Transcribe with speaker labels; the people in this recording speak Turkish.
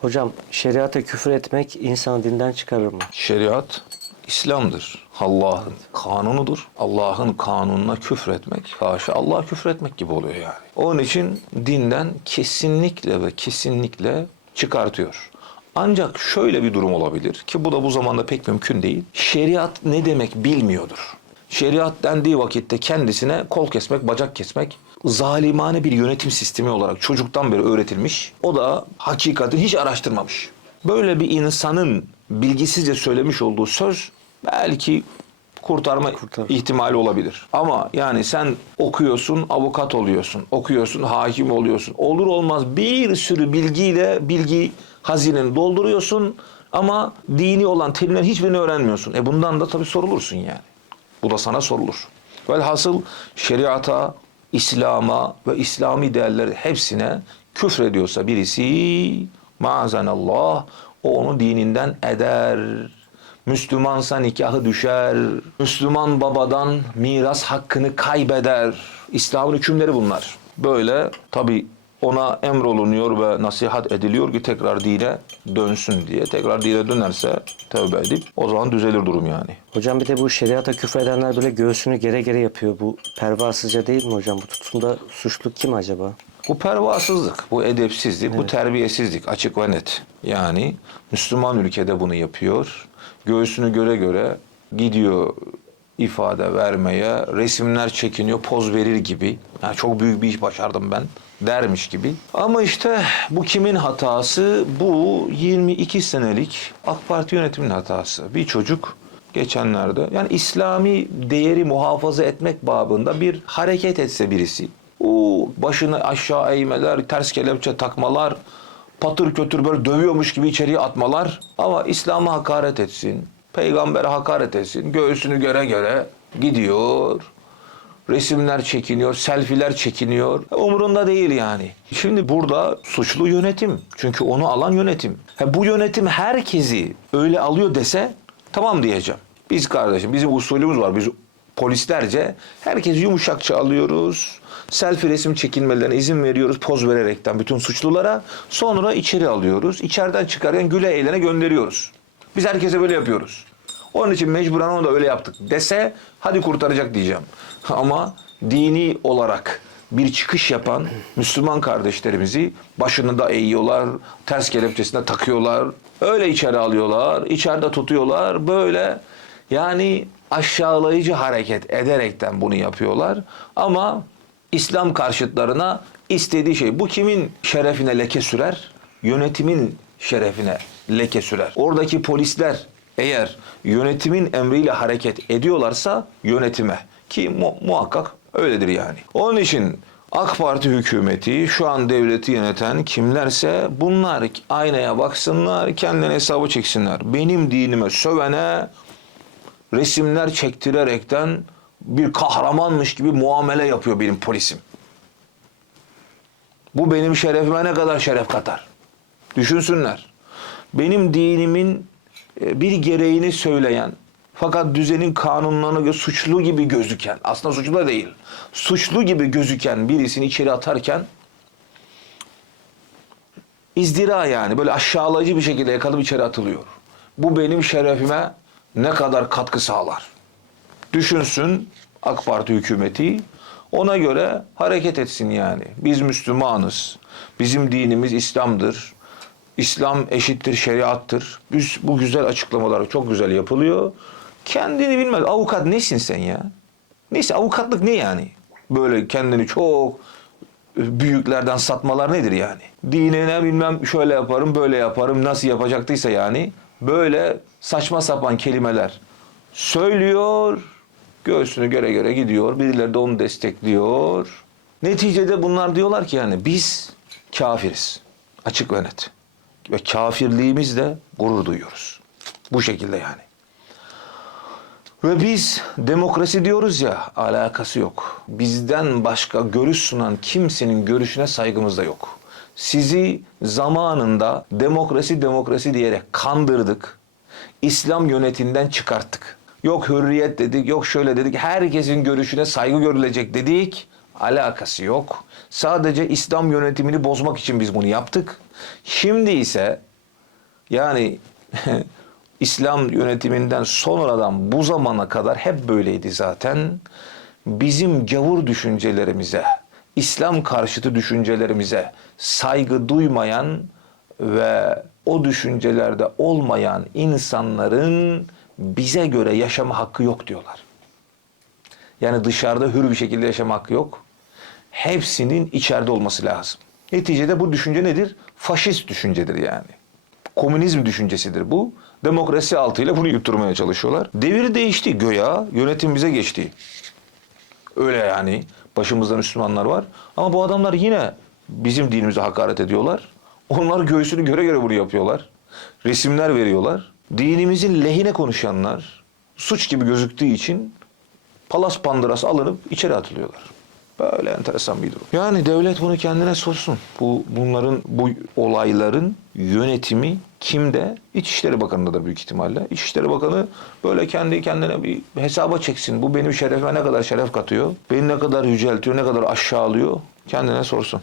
Speaker 1: Hocam şeriata küfür etmek insanı dinden çıkarır mı?
Speaker 2: Şeriat İslam'dır. Allah'ın kanunudur. Allah'ın kanununa küfretmek, haşa Allah'a küfretmek gibi oluyor yani. Onun için dinden kesinlikle ve kesinlikle çıkartıyor. Ancak şöyle bir durum olabilir ki bu da bu zamanda pek mümkün değil. Şeriat ne demek bilmiyordur. Şeriat dendiği vakitte kendisine kol kesmek, bacak kesmek zalimane bir yönetim sistemi olarak çocuktan beri öğretilmiş. O da hakikati hiç araştırmamış. Böyle bir insanın bilgisizce söylemiş olduğu söz belki kurtarma
Speaker 1: Kurtarır.
Speaker 2: ihtimali olabilir. Ama yani sen okuyorsun, avukat oluyorsun, okuyorsun, hakim oluyorsun. Olur olmaz bir sürü bilgiyle bilgi hazineni dolduruyorsun ama dini olan terimlerin hiçbirini öğrenmiyorsun. E bundan da tabii sorulursun yani. Bu da sana sorulur. Velhasıl şeriata, İslam'a ve İslami değerleri hepsine küfrediyorsa birisi maazanallah o onu dininden eder. Müslümansa nikahı düşer. Müslüman babadan miras hakkını kaybeder. İslam'ın hükümleri bunlar. Böyle tabi ona emrolunuyor ve nasihat ediliyor ki tekrar dine dönsün diye. Tekrar dine dönerse tövbe edip o zaman düzelir durum yani.
Speaker 1: Hocam bir de bu şeriata küfür edenler böyle göğsünü gere gere yapıyor. Bu pervasızca değil mi hocam? Bu tutumda suçlu kim acaba?
Speaker 2: Bu pervasızlık, bu edepsizlik, bu terbiyesizlik açık ve net. Yani Müslüman ülkede bunu yapıyor. Göğsünü göre göre gidiyor ifade vermeye, resimler çekiniyor, poz verir gibi. Yani çok büyük bir iş başardım ben dermiş gibi. Ama işte bu kimin hatası? Bu 22 senelik AK Parti yönetiminin hatası. Bir çocuk geçenlerde yani İslami değeri muhafaza etmek babında bir hareket etse birisi. O başını aşağı eğmeler, ters kelepçe takmalar, patır kötür böyle dövüyormuş gibi içeriye atmalar. Ama İslam'a hakaret etsin, peygambere hakaret etsin, göğsünü göre göre gidiyor. Resimler çekiniyor, selfiler çekiniyor. Umurunda değil yani. Şimdi burada suçlu yönetim. Çünkü onu alan yönetim. Ha, bu yönetim herkesi öyle alıyor dese tamam diyeceğim. Biz kardeşim bizim usulümüz var. Biz polislerce herkesi yumuşakça alıyoruz. Selfie resim çekilmelerine izin veriyoruz poz vererekten bütün suçlulara. Sonra içeri alıyoruz. İçeriden çıkarken güle eğlene gönderiyoruz. Biz herkese böyle yapıyoruz. Onun için mecburen onu da öyle yaptık dese hadi kurtaracak diyeceğim. Ama dini olarak bir çıkış yapan Müslüman kardeşlerimizi başını da eğiyorlar, ters kelepçesine takıyorlar. Öyle içeri alıyorlar, içeride tutuyorlar. Böyle yani aşağılayıcı hareket ederekten bunu yapıyorlar. Ama İslam karşıtlarına istediği şey. Bu kimin şerefine leke sürer? Yönetimin şerefine leke sürer. Oradaki polisler eğer yönetimin emriyle hareket ediyorlarsa yönetime ki mu- muhakkak öyledir yani. Onun için AK Parti hükümeti şu an devleti yöneten kimlerse bunlar aynaya baksınlar, kendine hesabı çeksinler. Benim dinime sövene resimler çektirerekten bir kahramanmış gibi muamele yapıyor benim polisim. Bu benim şerefime ne kadar şeref katar? Düşünsünler. Benim dinimin bir gereğini söyleyen fakat düzenin kanunlarına göre suçlu gibi gözüken, aslında suçlu da değil, suçlu gibi gözüken birisini içeri atarken izdira yani böyle aşağılayıcı bir şekilde yakalanıp içeri atılıyor. Bu benim şerefime ne kadar katkı sağlar? Düşünsün AK Parti hükümeti ona göre hareket etsin yani. Biz Müslümanız. Bizim dinimiz İslam'dır. İslam eşittir, şeriattır. Biz, bu güzel açıklamalar çok güzel yapılıyor. Kendini bilmez. Avukat nesin sen ya? Neyse avukatlık ne yani? Böyle kendini çok büyüklerden satmalar nedir yani? Dinine bilmem şöyle yaparım, böyle yaparım, nasıl yapacaktıysa yani böyle saçma sapan kelimeler söylüyor, göğsünü göre göre gidiyor, birileri de onu destekliyor. Neticede bunlar diyorlar ki yani biz kafiriz. Açık ve net. Ve kafirliğimizle gurur duyuyoruz. Bu şekilde yani. Ve biz demokrasi diyoruz ya alakası yok. Bizden başka görüş sunan kimsenin görüşüne saygımız da yok. Sizi zamanında demokrasi demokrasi diyerek kandırdık. İslam yönetinden çıkarttık. Yok hürriyet dedik, yok şöyle dedik. Herkesin görüşüne saygı görülecek dedik. Alakası yok. Sadece İslam yönetimini bozmak için biz bunu yaptık. Şimdi ise yani İslam yönetiminden sonradan bu zamana kadar hep böyleydi zaten. Bizim gavur düşüncelerimize, İslam karşıtı düşüncelerimize saygı duymayan ve o düşüncelerde olmayan insanların bize göre yaşama hakkı yok diyorlar. Yani dışarıda hür bir şekilde yaşama hakkı yok. Hepsinin içeride olması lazım. Neticede bu düşünce nedir? Faşist düşüncedir yani. Komünizm düşüncesidir bu. Demokrasi altıyla bunu yutturmaya çalışıyorlar. Devir değişti göya, yönetim bize geçti. Öyle yani. Başımızda Müslümanlar var. Ama bu adamlar yine bizim dinimize hakaret ediyorlar. Onlar göğsünü göre göre bunu yapıyorlar. Resimler veriyorlar. Dinimizin lehine konuşanlar suç gibi gözüktüğü için palas pandırası alınıp içeri atılıyorlar. Böyle enteresan bir durum. Yani devlet bunu kendine sorsun. Bu bunların bu olayların yönetimi kimde? İçişleri Bakanı'ndadır büyük ihtimalle. İçişleri Bakanı böyle kendi kendine bir hesaba çeksin. Bu benim şerefime ne kadar şeref katıyor? Beni ne kadar yüceltiyor, ne kadar aşağılıyor? Kendine sorsun.